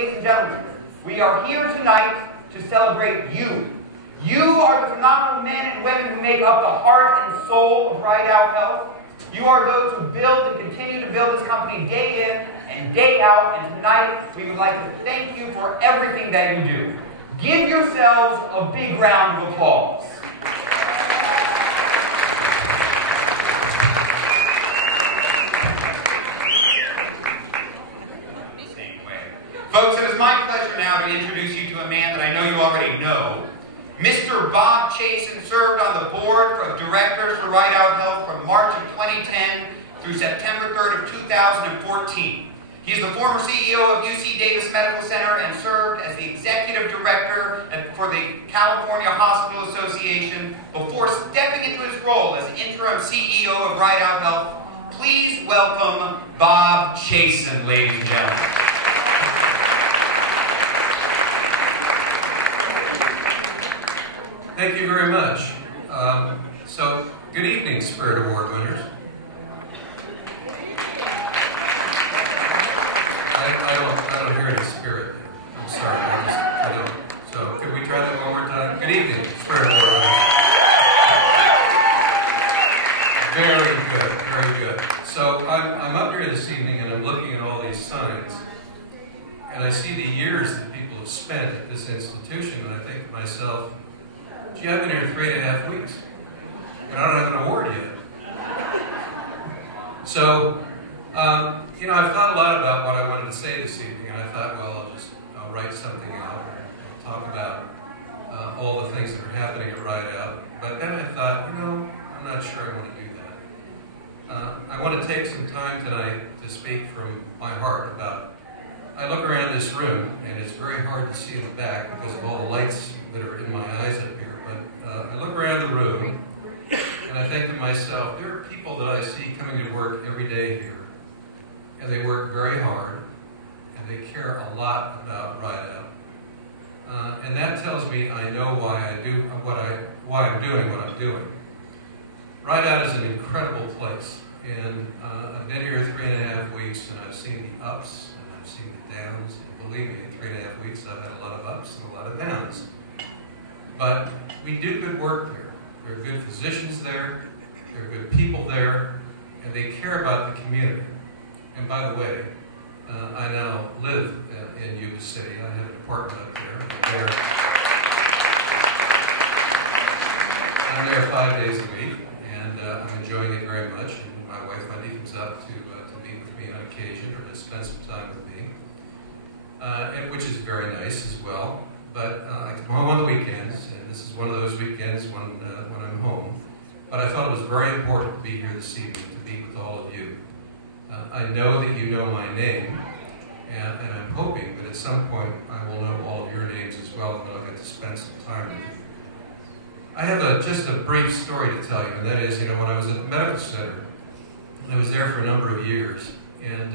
ladies and gentlemen, we are here tonight to celebrate you. You are the phenomenal men and women who make up the heart and soul of Rideout Health. You are those who build and continue to build this company day in and day out, and tonight we would like to thank you for everything that you do. Give yourselves a big round of applause. Folks, it is my pleasure now to introduce you to a man that I know you already know. Mr. Bob Chasen served on the board of directors for Rideout Health from March of 2010 through September 3rd of 2014. He is the former CEO of UC Davis Medical Center and served as the executive director for the California Hospital Association before stepping into his role as interim CEO of Rideout Health. Please welcome Bob Chasen, ladies and gentlemen. Thank you very much. So, good evening, Spirit Award winners. I don't hear any spirit. I'm sorry, I don't. So, could we try that one more time? Good evening, Spirit Award winners. Very good, very good. So, I'm up here this evening and I'm looking at all these signs, and I see the years that people have spent at this institution, and I think to myself, gee, I've been here 3.5 weeks, and I don't have an award yet. So, you know, I've thought a lot about what I wanted to say this evening, and I thought, well, I'll write something out, and I'll talk about all the things that are happening at Rideout. But then I thought, you know, I'm not sure I want to do that. I want to take some time tonight to speak from my heart about, I look around this room, and it's very hard to see in the back because of all the lights that are in my eyes up here. I look around the room and I think to myself, there are people that I see coming to work every day here, and they work very hard, and they care a lot about Rideout. And that tells me I know why I'm doing what I'm doing. Rideout is an incredible place, and I've been here 3.5 weeks, and I've seen the ups and I've seen the downs. And believe me, in 3.5 weeks I've had a lot of ups and a lot of downs. But we do good work there. There are good physicians there, there are good people there, and they care about the community. And by the way, I now live in Yuba City. I have an apartment up there. I'm there 5 days a week, and I'm enjoying it very much. And my wife Wendy comes up to meet with me on occasion or to spend some time with me, and which is very nice as well. But I come home on the weekends, and this is one of those weekends when I'm home. But I felt it was very important to be here this evening, to be with all of you. I know that you know my name, and I'm hoping that at some point I will know all of your names as well, and that I'll get to spend some time with you. I have just a brief story to tell you, and that is, you know, when I was at the medical center, I was there for a number of years, and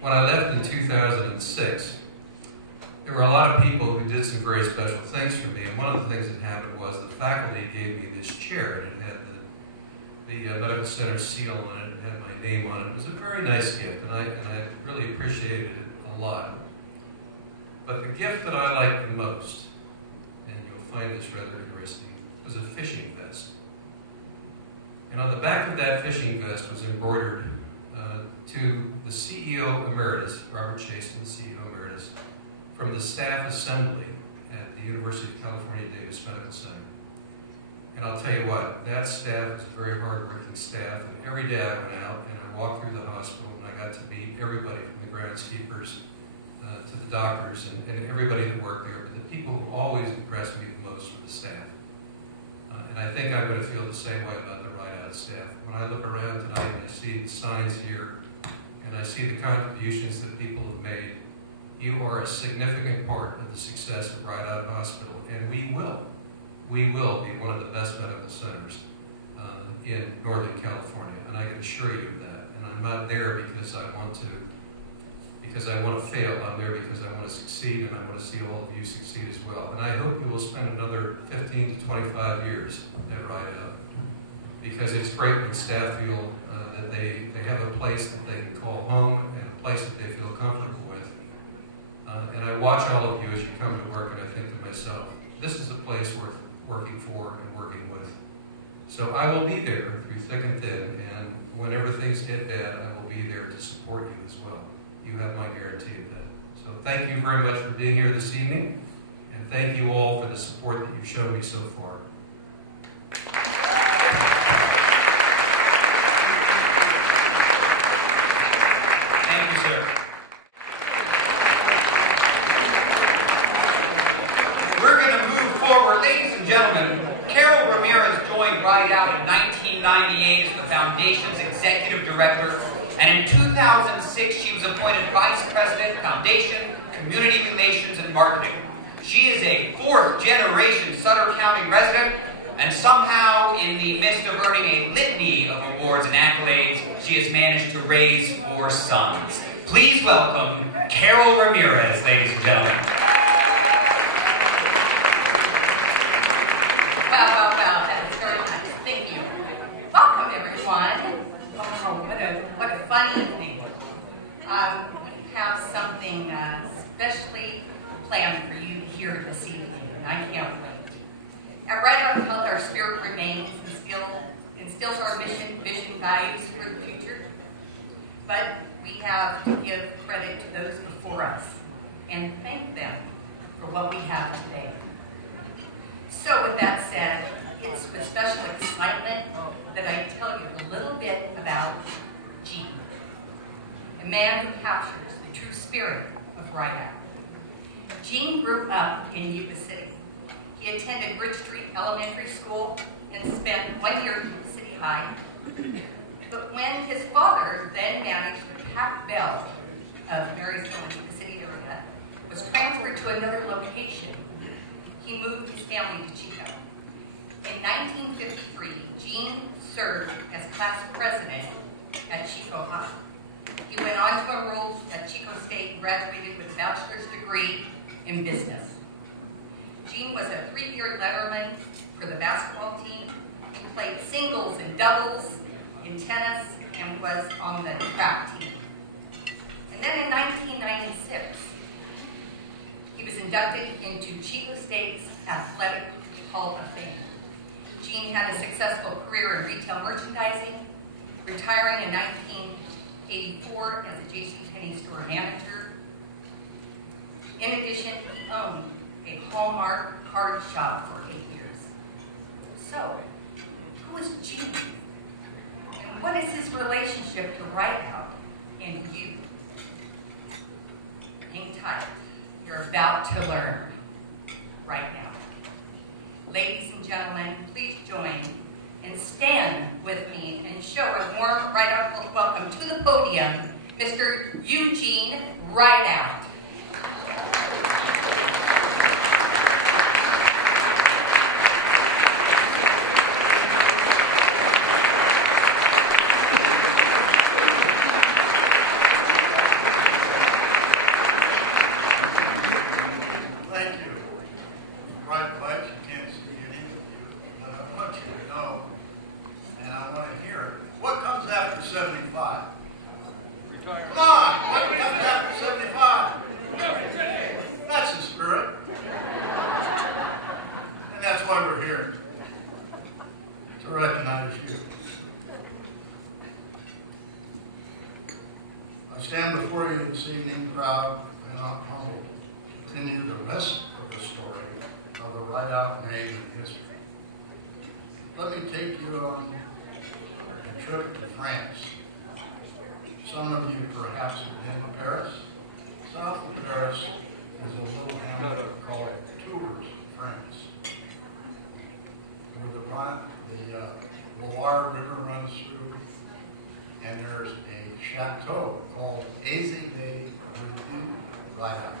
when I left in 2006, there were a lot of people who did some very special things for me, and one of the things that happened was the faculty gave me this chair, and it had the medical center seal on it, it had my name on it. It was a very nice gift, and I really appreciated it a lot. But the gift that I liked the most, and you'll find this rather interesting, was a fishing vest. And on the back of that fishing vest was embroidered to the CEO Emeritus, Robert Chasen, the CEO Emeritus, from the staff assembly at the University of California Davis Medical Center. And I'll tell you what, that staff is a very hard-working staff, and every day I went out and I walked through the hospital and I got to meet everybody from the groundskeepers to the doctors and everybody that worked there. But the people who always impressed me the most were the staff. And I think I'm going to feel the same way about the Rideout staff. When I look around tonight and I see the signs here and I see the contributions that people have made, you are a significant part of the success of Rideout Hospital, and we will be one of the best medical centers in Northern California, and I can assure you of that. And I'm not there because I want to fail. I'm there because I want to succeed, and I want to see all of you succeed as well. And I hope you will spend another 15 to 25 years at Rideout, because it's great when staff feel that they have a place that they can call home and a place that they feel comfortable with. And I watch all of you as you come to work, and I think to myself, this is a place worth working for and working with. So I will be there through thick and thin, and whenever things get bad, I will be there to support you as well. You have my guarantee of that. So thank you very much for being here this evening, and thank you all for the support that you've shown me so far. Thank you, sir. We're going to move forward. Ladies and gentlemen, Carol Ramirez joined Rideout in 1998 as the Foundation's executive director, and in 2006 she was appointed Vice President, Foundation, Community Relations, and Marketing. She is a fourth-generation Sutter County resident, and somehow, in the midst of earning a litany of awards and accolades, she has managed to raise 4 sons. Please welcome Carol Ramirez, ladies and gentlemen. Well, that was very nice. Thank you. Welcome, everyone. Oh, what a fun evening. We have something specially planned for you here this evening, and I can't wait. At Rideout Health, our spirit remains instills our mission, vision, values for the future. But we have to give credit to those before us and thank them for what we have today. So with that said, it's with special excitement that I tell you a little bit about Gene, a man who captures the true spirit of Rideout. Gene grew up in Yuba City. He attended Bridge Street Elementary School and spent 1 year at Yuba City High. But when his father then managed the Pac Bell of Marysville and Yuba City area, was transferred to another location, he moved his family to Chico. In 1953, Gene served as class president at Chico High. He went on to enroll at Chico State and graduated with a bachelor's degree in business. Gene was a 3-year letterman for the basketball team. He played singles and doubles in tennis and was on the track team. And then in 1996, he was inducted into Chico State's Athletic Hall of Fame. Gene had a successful career in retail merchandising, retiring in 1984 as a JCPenney store manager. In addition, he owned a Hallmark card shop for 8 years. So, who is Gene? And what is his relationship to Rideout and you? Hang tight. You're about to learn right now. Ladies and gentlemen, please join and stand with me and show a warm Rideout welcome to the podium, Mr. Eugene Rideout. I stand before you this evening proud and humbled to continue the rest of the story of the Rideout name and history. Let me take you on a trip to France. Some of you perhaps have been to Paris. South of Paris is a little hamlet called Tours, France, where the Loire River runs through, and there's a chateau called Aise de Rideout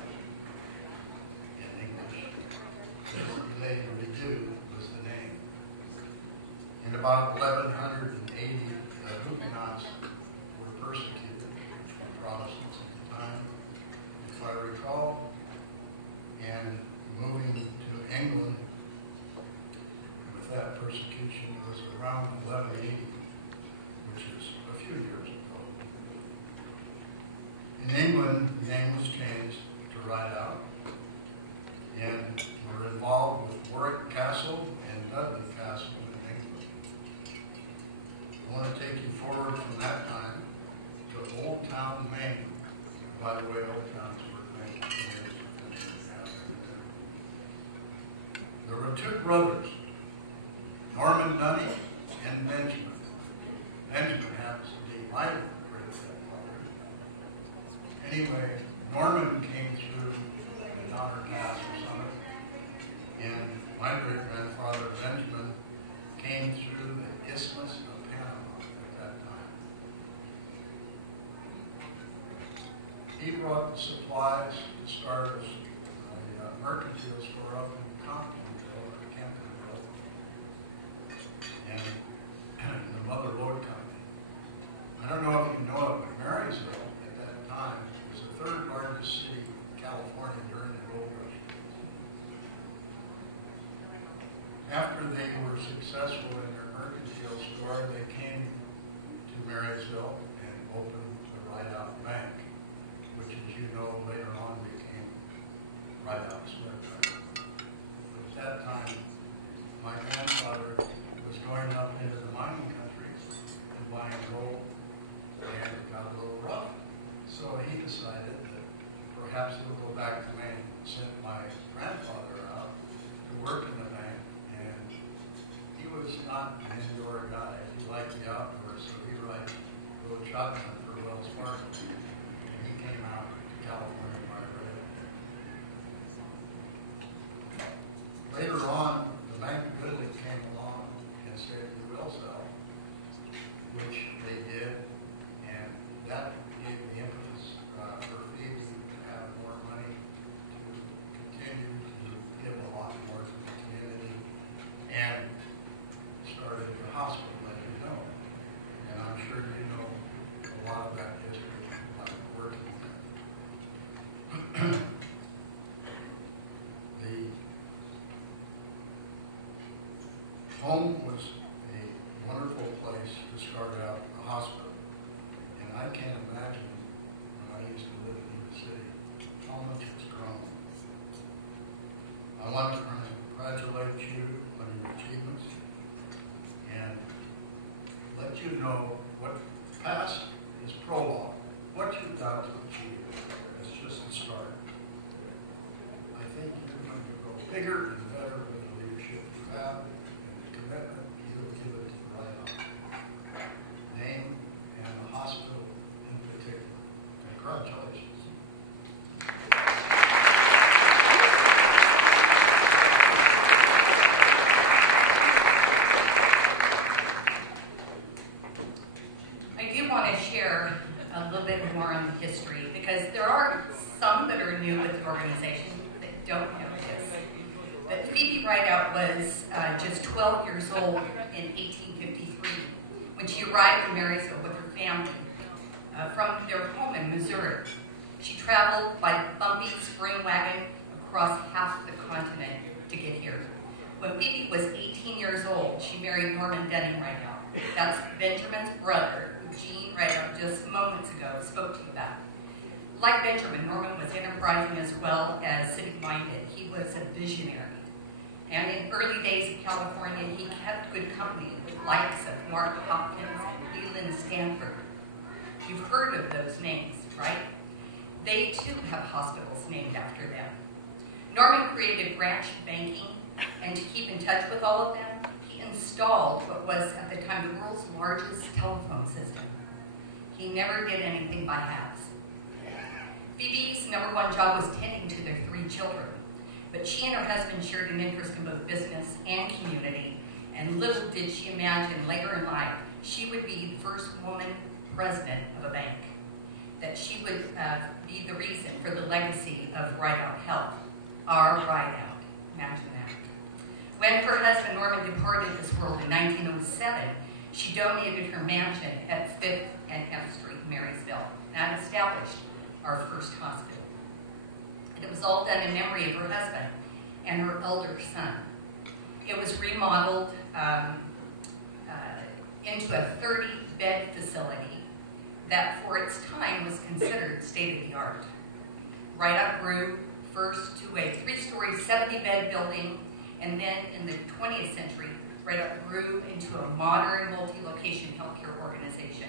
in English. Aise de Rideout was the name. In about 1180, the Huguenots were persecuted, Protestants at the time, if I recall, and moving to England with that persecution was around 1180, which is a few years ago. In England, the name was changed to Rideout. by the way, Old Town's worth making. There were two brothers, Norman Dunny and Benjamin. Benjamin happens to be my great-grandfather. Anyway, Norman came through the Donner Pass or something, and my great-grandfather Benjamin came through the Isthmus of Panama at that time. He brought the supplies to start a mercantile store up in Comptonville, or Cantonville, and the Mother Lode Company. I don't know if you know it, but Marysville at that time was the third largest city in California during the gold rush. After they were successful in their mercantile store, they came to Marysville and opened the Rideout Bank, which, as you know, later on became Rideout Smith. At that time, my grandfather was going up into the mining countries and buying gold, and it got a little rough. So he decided that perhaps he'll go back to Maine, sent my grandfather out to work in the bank, and he was not an indoor guy. He liked the outdoors, so he rode shotgun for Wells Fargo. And he came out to California by rail. Later on, the Bank of Italy came along and said, "You will sell," which they did, and that gave the impetus for Phoebe to have more money to continue to give a lot more to the community, and started the hospital, as you know. And I'm sure you know a lot of that history, like working there. The home was a wonderful place to start out a hospital. And I can't imagine, when I used to live in the city, how much it's grown. I want to congratulate you on your achievements and let you know what past is prologue. What you've got to achieve is just the start. I think you're going to go bigger and better with the leadership you have and the commitment you'll give it to the Rideout name and the hospital in particular. Congratulations. I do want to share a little bit more on the history, because there are some that are new with the organization that don't know this. But Phoebe Rideout was just 12 years old in 1853 when she arrived in Marysville with her family from their home in Missouri. She traveled by bumpy spring wagon across half the continent to get here. When Phoebe was 18 years old, she married Norman Dunning Rideout. That's Benjamin's brother, who Jean Rideout just moments ago spoke to you about. Like Benjamin, Norman was enterprising as well as civic-minded. He was a visionary. And in early days of California, he kept good company with likes of Mark Hopkins and Leland Stanford. You've heard of those names, right? They too have hospitals named after them. Norman created branch banking, and to keep in touch with all of them, he installed what was at the time the world's largest telephone system. He never did anything by halves. Phoebe's number one job was tending to their 3 children, but she and her husband shared an interest in both business and community, and little did she imagine later in life she would be the first woman president of a bank, that she would be the reason for the legacy of Rideout Health, our Rideout. Imagine that. When her husband Norman departed this world in 1907, she donated her mansion at 5th and F Street in Marysville. That established our first hospital. And it was all done in memory of her husband and her elder son. It was remodeled into a 30-bed facility that for its time was considered state-of-the-art. Rideout grew first to a 3-story, 70-bed building, and then in the 20th century, Rideout grew into a modern multi-location healthcare organization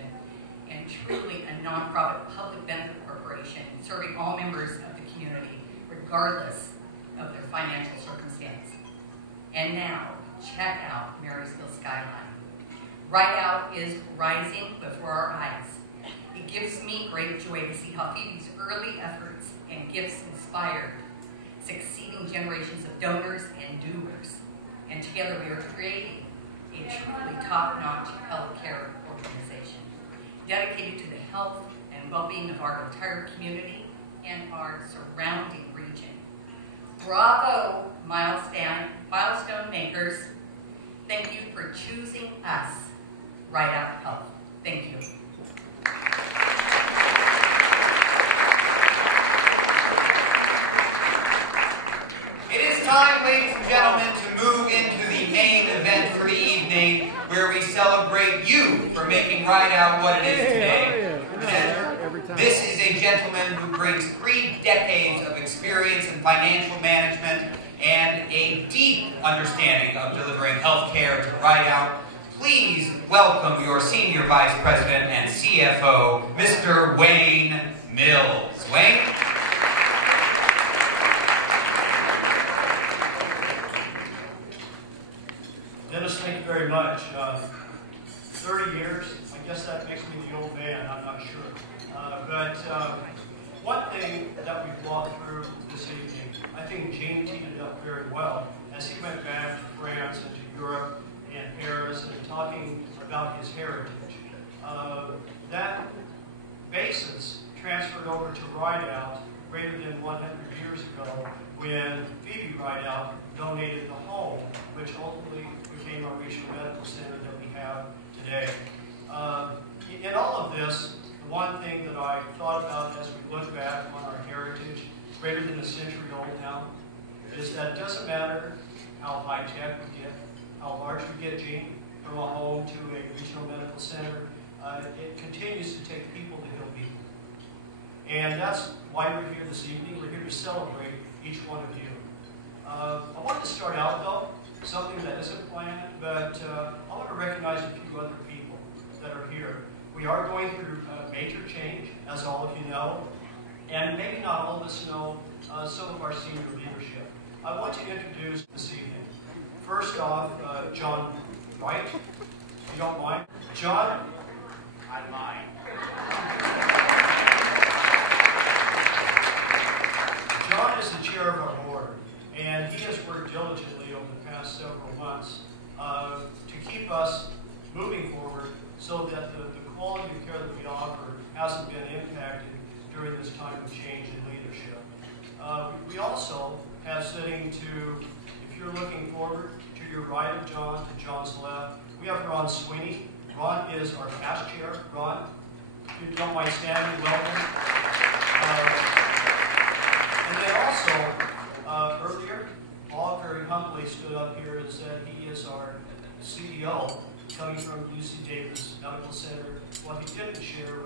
and truly a nonprofit public benefit corporation regardless of their financial circumstance. And now, check out Marysville skyline. Rideout is rising before our eyes. It gives me great joy to see how Phoebe's early efforts and gifts inspired succeeding generations of donors and doers. And together we are creating a truly top-notch healthcare organization dedicated to the health and well-being of our entire community and our surrounding region. Bravo, milestone makers. Thank you for choosing us, Rideout Health. Thank you. It is time, ladies and gentlemen, to move into the main event for the evening, where we celebrate you for making Rideout what it is today. This is a gentleman who brings 3 decades of experience in financial management and a deep understanding of delivering health care to Rideout. Please welcome your Senior Vice President and CFO, Mr. Wayne Mills. Wayne? Dennis, thank you very much. 30 years, I guess that makes me the old man, I'm not sure. But one thing that we've walked through this evening, I think Gene teed it up very well as he went back to France and to Europe and Paris and talking about his heritage. That basis transferred over to Rideout greater than 100 years ago when Phoebe Rideout donated the home, which ultimately became our regional medical center that we have today. In all of this, the one thing that I thought about as we look back on our heritage, greater than a century old now, is that it doesn't matter how high tech we get, how large we get, Gene, from a home to a regional medical center, it continues to take people to heal people. And that's why we're here this evening. We're here to celebrate each one of you. I wanted to start out, though, something that isn't planned, but I want to recognize a few other people that are here. We are going through major change, as all of you know, and maybe not all of us know some of our senior leadership. I want to introduce this evening. First off, John Wright, if you don't mind. John? I mind. John is the chair of our board, and he has worked diligently over the past several months to keep us moving forward so that the quality of care that we offer hasn't been impacted during this time of change in leadership. We also have sitting to, if you're looking forward, to your right of John, to John's left, we have Ron Sweeney. Ron is our past chair. Ron, if you don't mind standing, welcome. And then also, earlier, Paul very humbly stood up here and said he is our CEO, coming from UC Davis Medical Center. What he didn't share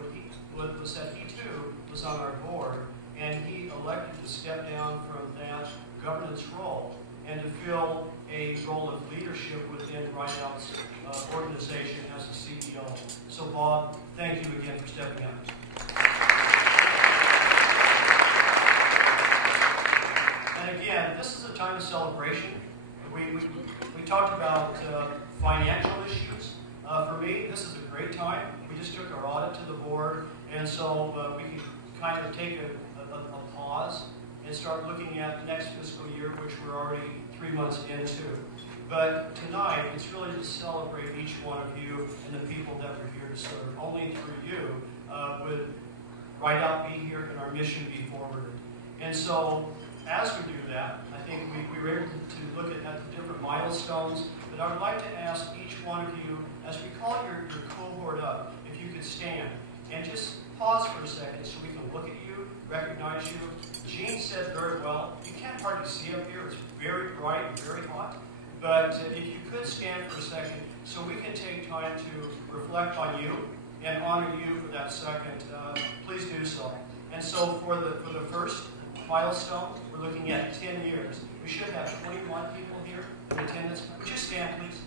was that he too was on our board, and he elected to step down from that governance role and to fill a role of leadership within Rideout's organization as a CEO. So Bob, thank you again for stepping up. And again, this is a time of celebration. We talked about financial issues. For me, this is a great time. We just took our audit to the board, and so we can kind of take a pause and start looking at the next fiscal year, which we're already 3 months into. But tonight, it's really to celebrate each one of you and the people that we're here to serve. Only through you would Rideout be here and our mission be forwarded. And so, as we do that, I think we were able to look at the different milestones. But I would like to ask each one of you, as we call your cohort up, if you could stand and just pause for a second so we can look at you, recognize you. Gene said very well, you can't hardly see up here. It's very bright and very hot. But if you could stand for a second so we can take time to reflect on you and honor you for that second, please do so. And so for the first milestone, we're looking at 10 years. We should have 21 people here in attendance. Would you stand, please?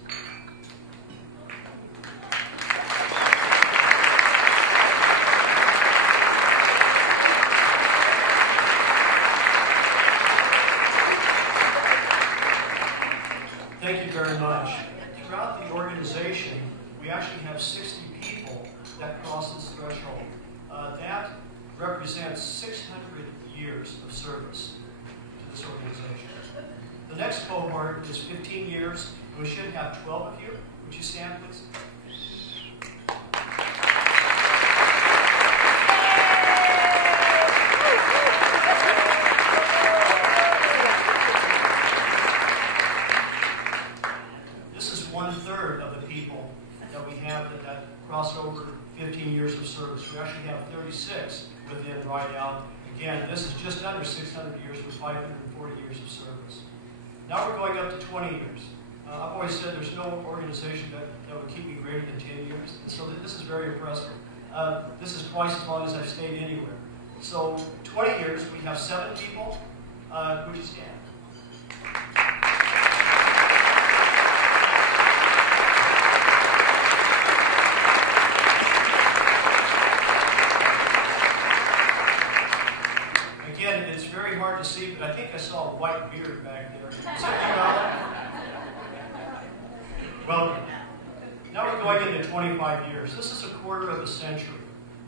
represents 600 years of service to this organization. The next cohort is 15 years, and we should have 12 of you. Would you stand, please? This is 1/3 of the people that we have that cross over 15 years of service. We actually have 36 within Rideout. Again, this is just under 600 years with 540 years of service. Now we're going up to 20 years. I've always said there's no organization that would keep me greater than 10 years, and so this is very impressive. This is twice as long as I've stayed anywhere. So 20 years, we have 7 people. Would you stand? Again, it's very hard to see, but I think I saw a white beard back there. Is that you, Alan? Welcome. Now we're going into 25 years. This is a quarter of a century.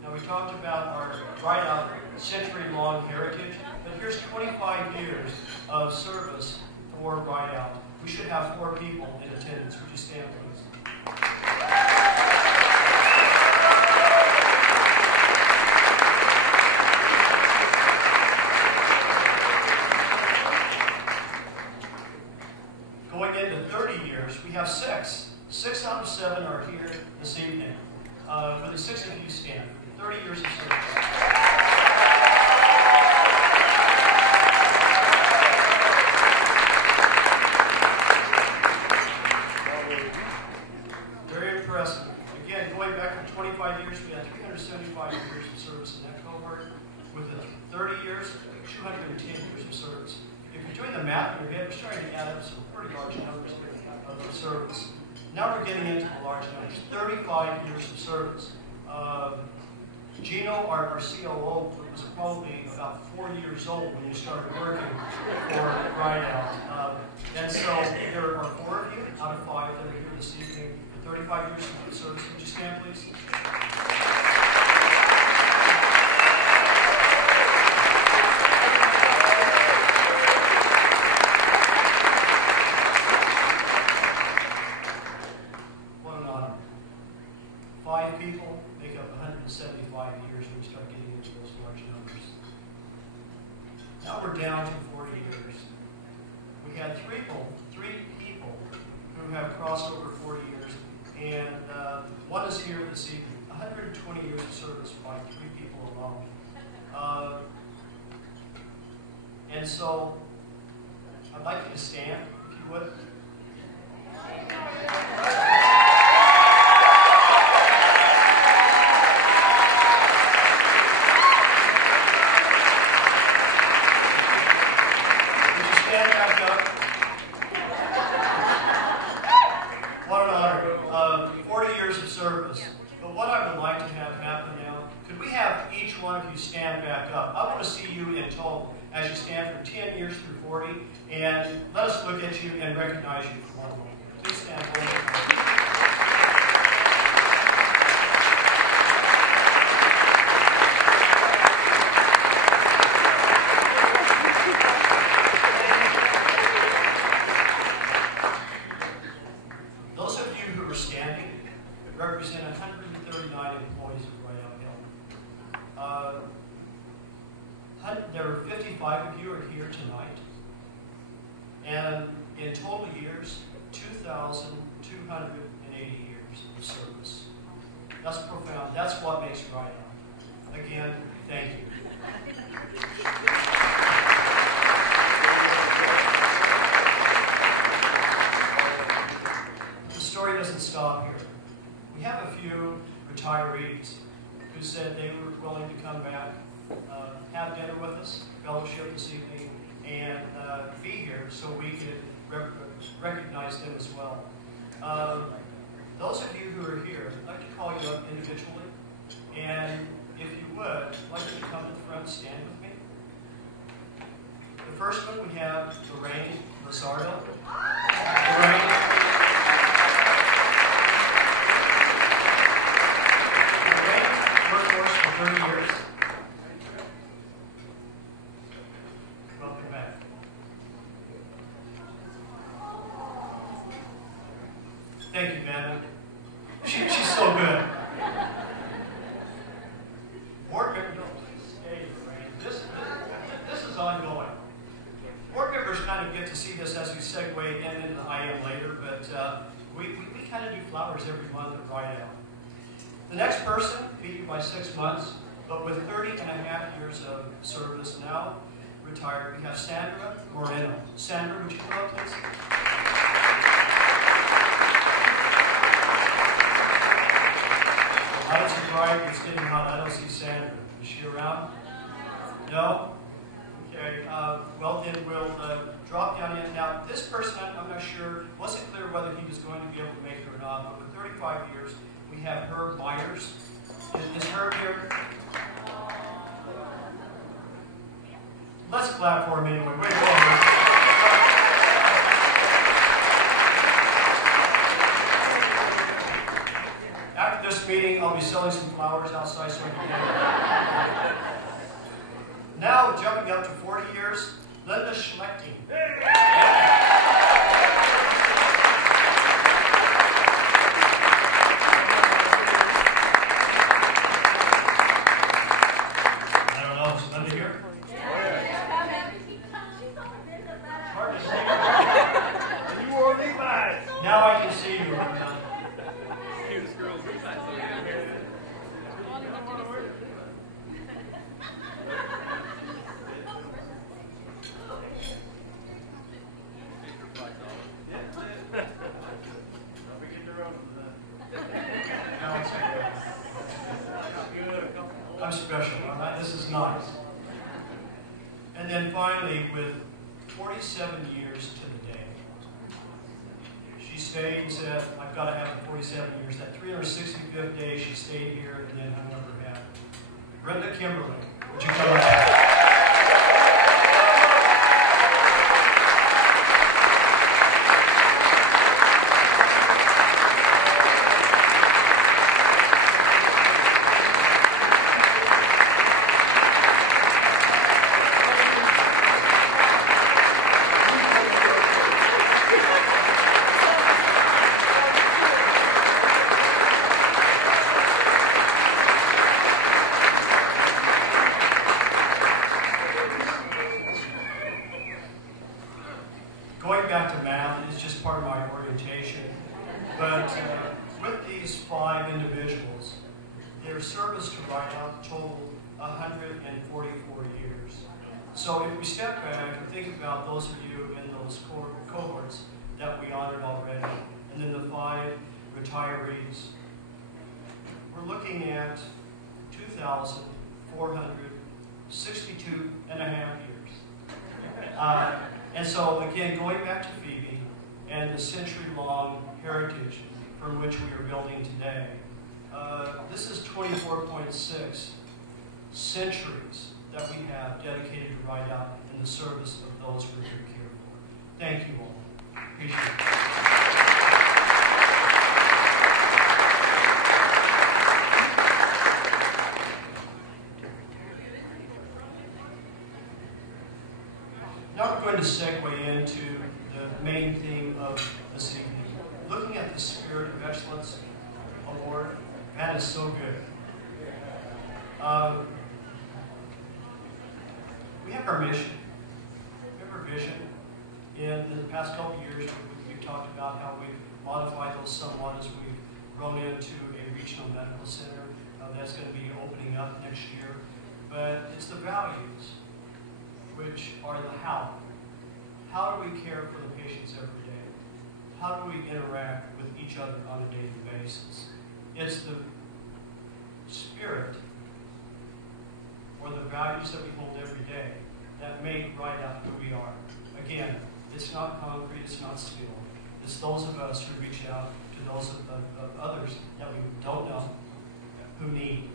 Now we talked about our Rideout century-long heritage, but here's 25 years of service for Rideout. We should have 4 people in attendance. Would you stand, please? Going into 30 years, we have 6. 6 out of 7 are here this evening. Will the 6 of you stand? 30 years of service. Very impressive. Again, going back to 25 years, we had 375 years of service in that cohort. With the 30 years, 210 years of service. If you're doing the math in your head, we're starting to add up some pretty large numbers of service. Now we're getting into the large numbers. 35 years of service. Gino, our COO, was probably about 4 years old when you started working for Rideout. And so there are 4 of you out of 5 that are here this evening for 35 years of service. Would you stand, please? What an honor. 5 people make up 175 years when we start getting into those large numbers. Now we're down to 40 years. We had 3 people who have crossed over 40 years, and one is here this evening. 120 years of service by 3 people alone. And so I'd like you to stand, if you would. What an honor. 40 years of service. But what I would like to have happen now, could we have each one of you stand back up? I want to see you in total as you stand from 10 years through 40, and let us look at you and recognize you for one moment. Please stand forward. Those of you who are standing represent 139 employees of Rideout Hill. There are 55 of you are here tonight, and in total years, 2,280 years of service. That's profound. That's what makes Rideout. Again, thank you. The story doesn't stop here. We have a few retirees who said they were willing to come back, have dinner with us, fellowship this evening, and be here so we could recognize them as well. Those of you who are here, I'd like to call you up individually, and if you would, I'd like you to come to the front and stand with me. The first one we have Lorraine Lizardo. Lorraine workforce for 30 years. to see this as we segue into the I am later, but we kind of do flowers every month at Rideout. The next person beat you by 6 months, but with 30.5 years of service now, retired, we have Sandra Moreno. Sandra, would you come up, please? The lights are bright, it's getting hot. I don't see Sandra. Is she around? No? Okay, well then we'll drop down in. Now, this person, I'm not sure, wasn't clear whether he was going to be able to make it or not, but with 35 years, we have Herb Myers. Is Herb here? Let's clap for him anyway. Way to go, Herb. After this meeting, I'll be selling some flowers outside so we can get it. Now, jumping up to 40 years, Linda Schmechting. I don't know, is Linda here? Hard to see. You wore Levi's. Now I can see you, Linda. Cutest girl Levi's. I'm special, all right? This is nice. And then finally, with 47 years to the day, she stayed and said, I've got to have the 47 years. That 365th day, she stayed here and then hung up her hat. Brenda Kimberly, would you come up? Going back to math is just part of my orientation, but with these 5 individuals, their service to Rideout totaled 144 years. So if we step back and think about those of you in those cohorts that we honored already, and then the 5 retirees, we're looking at 2,462 and a half years. And so, again, going back to Phoebe and the century-long heritage from which we are building today, this is 24.6 centuries that we have dedicated to Rideout in the service of those we're here to care for. Thank you all. Appreciate it. Now we're going to segue into the main theme of this evening. Looking at the Spirit of Excellence Award, that is so good. We have our mission. We have our vision. In the past couple of years, we've talked about how we've modified those somewhat as we've grown into a regional medical center that's going to be opening up next year. But it's the values, which are the how. How do we care for the patients every day? How do we interact with each other on a daily basis? It's the spirit or the values that we hold every day that make Rideout who we are. Again, it's not concrete, it's not steel. It's those of us who reach out to those of others that we don't know who need,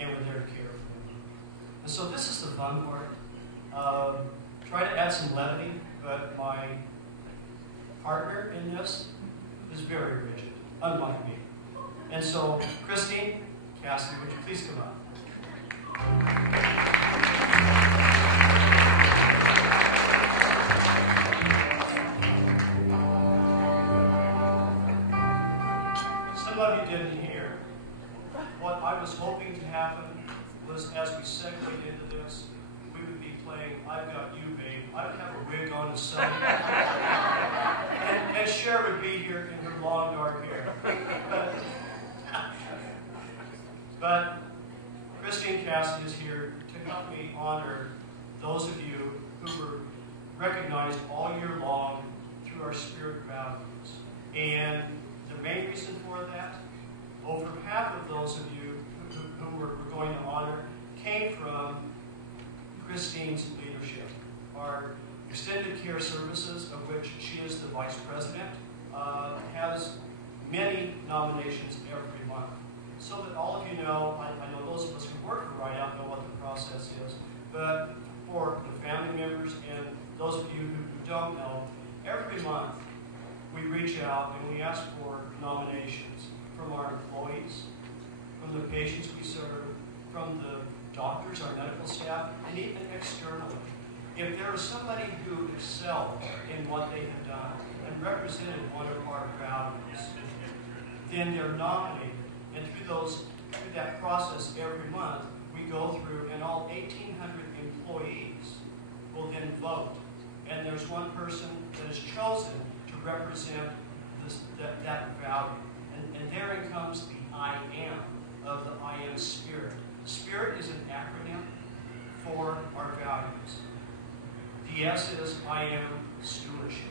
and we're there to care for them. And so this is the fun part. Try to add some levity, but my partner in this is very rigid, unlike me. And so, Christine, Cassidy, would you please come up? Some of you didn't hear. What I was hoping to happen was, as we segued into this, we would be playing I've Got You, Babe. I would have a wig on and so Cher would be here in her long dark hair. But Christine Cassidy is here to help me honor those of you who were recognized all year long through our spirit values. And the main reason for that, over half of those of you who we're going to honor came from Christine's leadership. Our extended care services, of which she is the vice president, has many nominations every month. So that all of you know, I know those of us who work for Rideout know what the process is, but for the family members and those of you who don't know, every month we reach out and we ask for nominations from our employees, from the patients we serve, from the doctors, our medical staff, and even externally. If there is somebody who excelled in what they have done and represented one of our values, then they're nominated. And through that process every month, we go through, and all 1,800 employees will then vote. And there's one person that is chosen to represent that value. And therein comes the I am of the I am spirit. Spirit is an acronym for our values. The S is I am stewardship.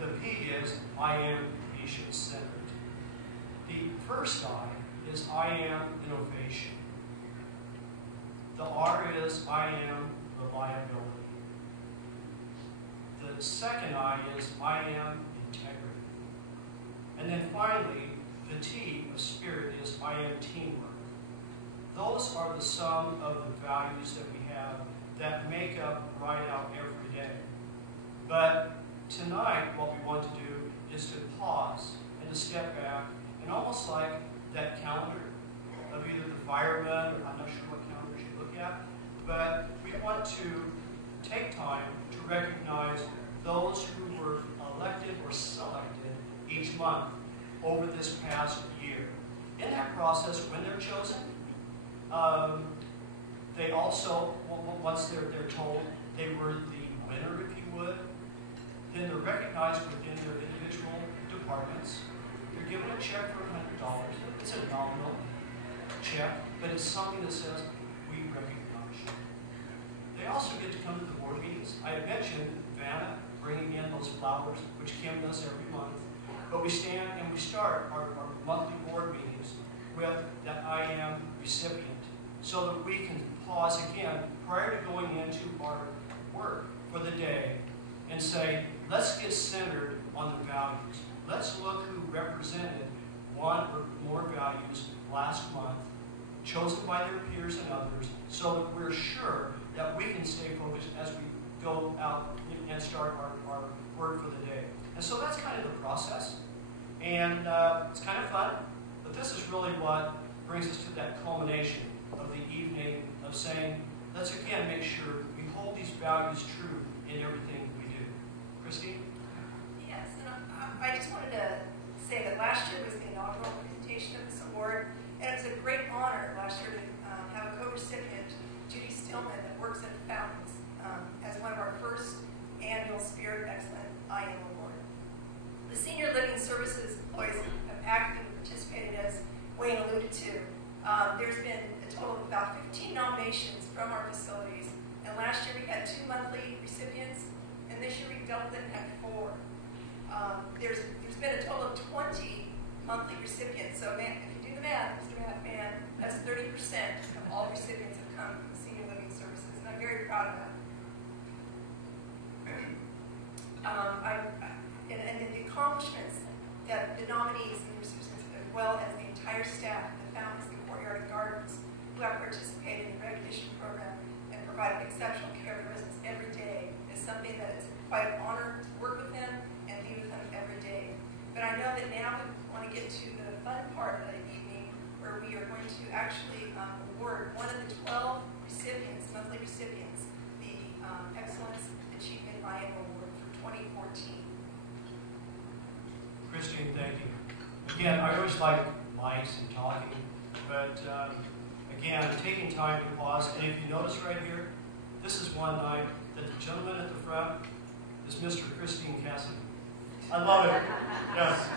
The P is I am patient-centered. The first I is I am innovation. The R is I am reliability. The second I is I am integrity. And then finally, the T of spirit is I am teamwork. Those are the sum of the values that we have that make up Rideout every day. But tonight, what we want to do is to pause and to step back, and almost like that calendar of either the fireman, or I'm not sure what calendar you look at, but we want to take time to recognize those who were elected or selected each month over this past year. In that process, when they're chosen, they also, once they're told they were the winner, if you would, then they're recognized within their individual departments. They're given a check for $100. It's a nominal check, but it's something that says, we recognize you. They also get to come to the board meetings. I had mentioned Vanna bringing in those flowers, which Kim does every month. But we stand and we start our monthly board meetings with that I am recipient, so that we can pause again prior to going into our work for the day and say, let's get centered on the values. Let's look who represented one or more values last month, chosen by their peers and others, so that we're sure that we can stay focused as we go out and start our work for the day. And so that's kind of the process. And it's kind of fun, but this is really what brings us to that culmination of the evening of saying, let's again make sure we hold these values true in everything we do. Christine? Yes, and I just wanted to say that last year was the inaugural presentation of this award, and it was a great honor last year to have a co-recipient, Judy Stillman, that works at Fountains, as one of our first annual Spirit Excellent I Am Award. The senior living services employees have actively participated, as Wayne alluded to. There's been a total of about 15 nominations from our facilities, and last year we had 2 monthly recipients, and this year we doubled it and had 4. There's been a total of 20 monthly recipients, so man, if you do the math, Mr. Math Man, that's 30% of all recipients have come from senior living services, and I'm very proud of that. And the accomplishments that the nominees and the recipients, as well as the entire staff of the Fountains, the Courtyard and Gardens, who have participated in the recognition program and provided exceptional care to residents every day, is something that is quite an honor to work with them and be with them every day. But I know that now we want to get to the fun part of the evening, where we are going to actually award one of the 12 recipients, monthly recipients, the Excellence Achievement Biennial Award for 2014. Christine, thank you. Again, I always like mice and talking, but again, taking time to pause. And if you notice right here, this is one night that the gentleman at the front is Mr. Christine Cassidy. I love it. Yes.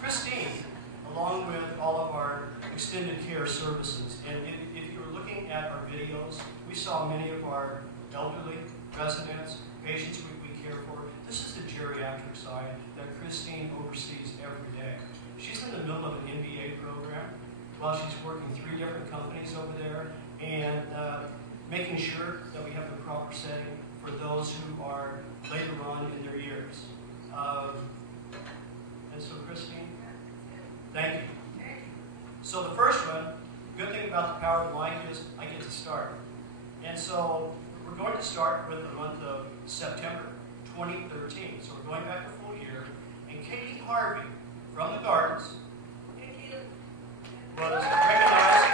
Christine, along with all of our extended care services, and if you were looking at our videos, we saw many of our elderly residents, patients we care for. This is the geriatric side that Christine oversees every day. She's in the middle of an MBA program while she's working 3 different companies over there and making sure that we have the proper setting for those who are later on in their years. And so, Christine, thank you. So the first one, good thing about the Power of Life is I get to start. And so we're going to start with the month of September 2013. So we're going back a full year. And Katie Harvey from the Gardens was recognized.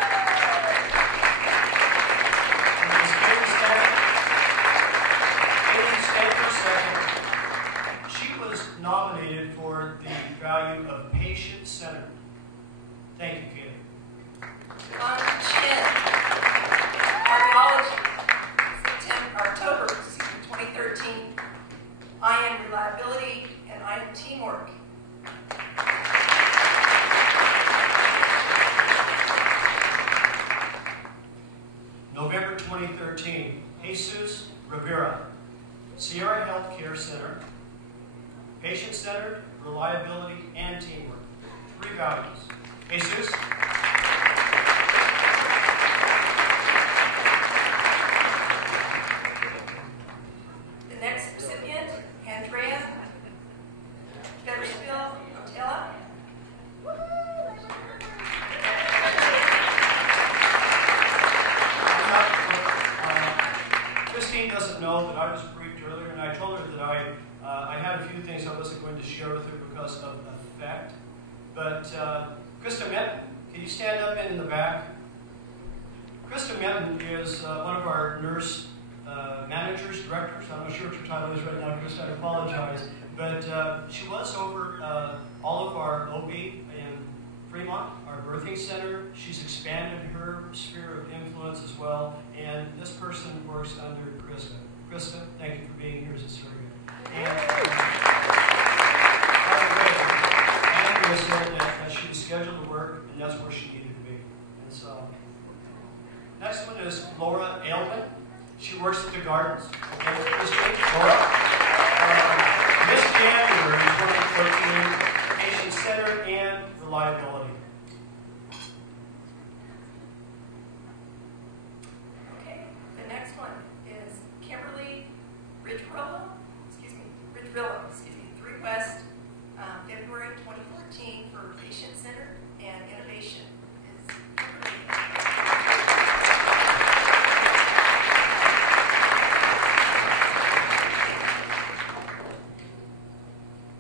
Katie stayed for a second. She was nominated for the value of patient-centered. Thank you, Katie. Chin, cardiology, October 2013. I am reliability and I am teamwork. November 2013, Jesus Rivera, Sierra Healthcare Center, patient-centered, reliability, and teamwork. 3 values. Jesus. The next recipient, Andrea Bettersfield Otella. Christine doesn't know that I was briefed earlier, and I told her that I had a few things I wasn't going to share with her because of effect. But Krista Minton, can you stand up in the back? Krista Minton is one of our nurse managers, directors. I'm not sure what your title is right now, Krista, I apologize. But she was over all of our OB in Fremont, our birthing center. She's expanded her sphere of influence as well. And this person works under Krista. Krista, thank you for being here as a surrogate. And by the way, Andrea said that she was scheduled to work, and that's where she needed to be. And so, next one is Laura Ailman. She works at the Gardens. Okay, Christine, Laura. This January 2014, patient-centered and reliability. Okay, the next one is Kimberly Ridgerillo, 3 West, February 2014 for patient-centered and innovation. Is Kimberly.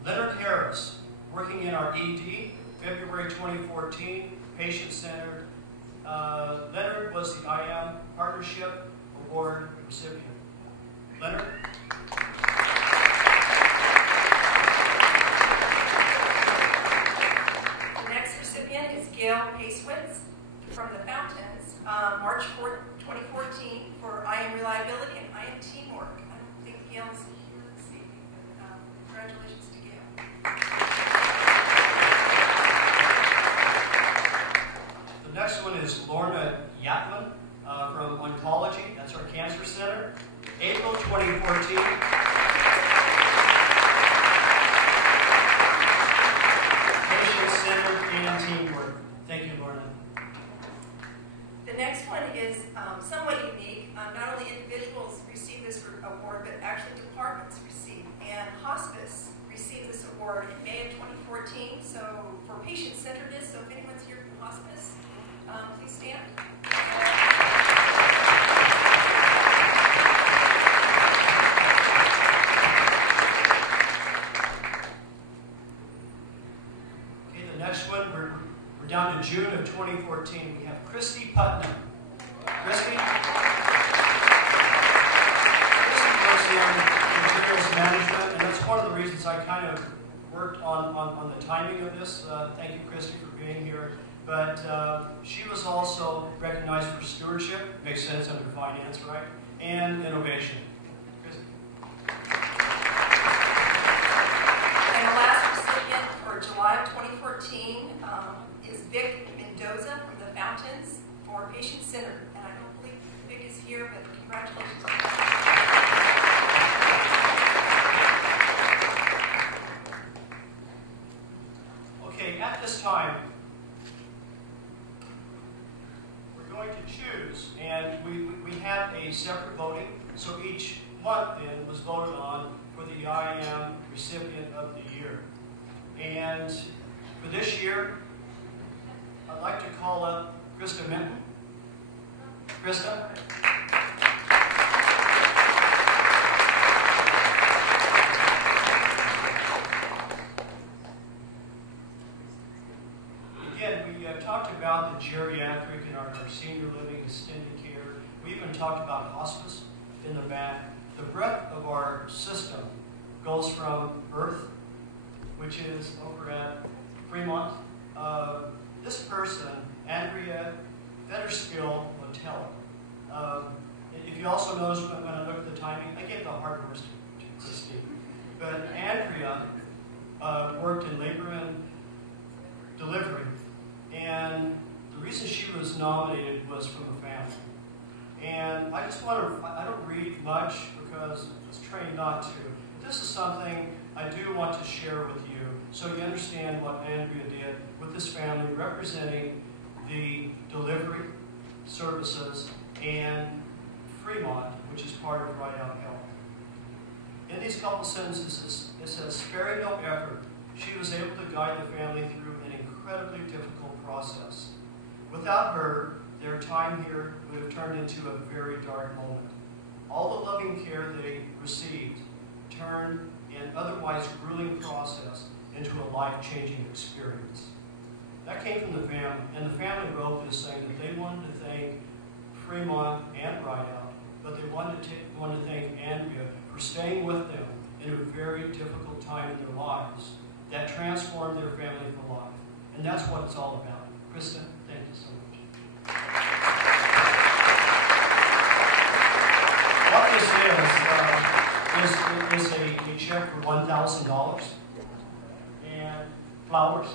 Leonard Harris, working in our ED, February 2014, patient-centered. Leonard was the IAM Partnership Award recipient. Leonard? The next recipient is Gail Pacewitz from the Fountains, March 4th, 2014 for I Am Reliability and I Am Teamwork. I don't think Gail's here this evening, but congratulations to Gail. The next one is Lorna Yatman from Oncology. That's our cancer center. April 2014. Patient-centered and teamwork. Thank you, Lorna. The next one is somewhat unique. Not only individuals receive this award, but actually departments receive. And hospice received this award in May of 2014. So for patient-centeredness, so if anyone's here from hospice, please stand. Okay, the next one, we're down to June of 2014. We have Christy Putnam. Christy? Christy works in materials management, and that's one of the reasons I kind of worked on the timing of this. Thank you, Christy, for being here. But she was also recognized for stewardship, makes sense under finance, right? And innovation. Christy. 14 is Vic Mendoza from the Fountains for Patient Centered. And I don't believe Vic is here, but congratulations. Okay, at this time, we're going to choose, and we have a separate voting, so each month then was voted on for the IAM Recipient of the Year. And for this year, I'd like to call up Krista Minton. Krista? Again, we talked about the geriatric and our senior living extended care. We even talked about hospice in the back. The breadth of our system goes from Earth, which is over at Fremont. This person, Andrea Fetterskill Motella. If you also notice when I look at the timing, I gave the hard words to Christine. But Andrea worked in labor and delivery. And the reason she was nominated was from the family. And I just want to, I don't read much because I was trained not to. But this is something I do want to share with you so you understand what Andrea did with this family representing the delivery services and Fremont, which is part of Rideout Health. In these couple sentences, it says, sparing no effort, she was able to guide the family through an incredibly difficult process. Without her, their time here would have turned into a very dark moment. All the loving care they received turned an otherwise grueling process into a life-changing experience. That came from the family, and the family wrote this saying that they wanted to thank Fremont and Rideout, but they wanted to thank Andrea for staying with them in a very difficult time in their lives that transformed their family for life. And that's what it's all about. Krista, thank you so much. What this is a check for $1,000 and flowers.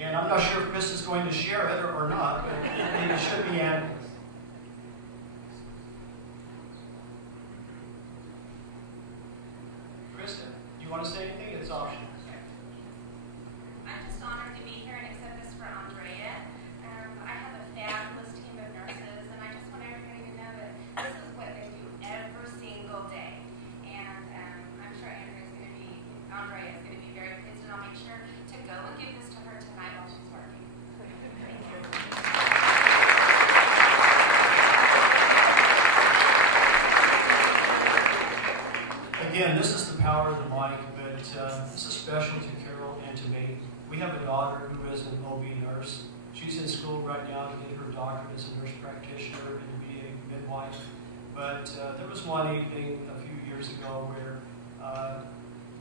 And I'm not sure if Krista's going to share it or not, but it should be Andrea's. Krista, do you want to say anything? It's optional. I'm just honored to be here and accept this for Andrea. I have a fabulous team of nurses, and I just want everybody to know that this is what they do every single day. And I'm sure Andrea is going to be very pleased, and I'll make sure to go and give this to her tonight while she's working. Thank you. Again, this is the power of the mic, but this is special to Carol and to me. We have a daughter who is an OB nurse. She's in school right now to get her doctorate as a nurse practitioner and to be a midwife. But there was one evening a few years ago where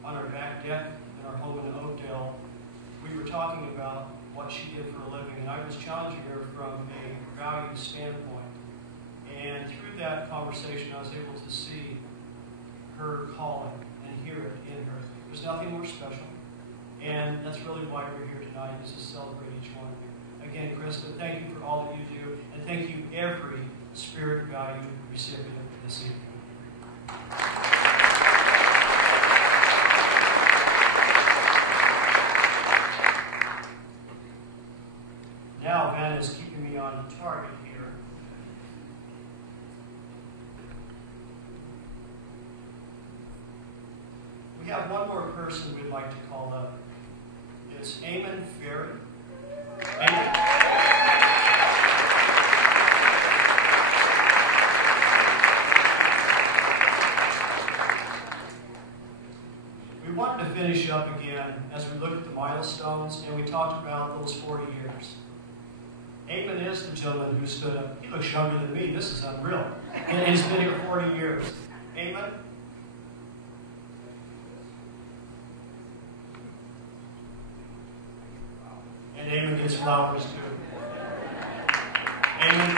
on our back deck in our home in Oakdale, we were talking about what she did for a living, and I was challenging her from a value standpoint. And through that conversation, I was able to see her calling and hear it in her. There's nothing more special. And that's really why we're here tonight, is to celebrate each one of you. Again, Krista, thank you for all that you do, and thank you every Spirit Value recipient this evening. Now, Van is keeping me on target here. We have one more person we'd like to call up. It's Eamon Ferry. Eamon. We wanted to finish up again as we look at the milestones, and we talked about those 40 years. Eamon is the gentleman who stood up. He looks younger than me. This is unreal. And he's been here 40 years. Eamon? And Eamon gets flowers too. Eamon,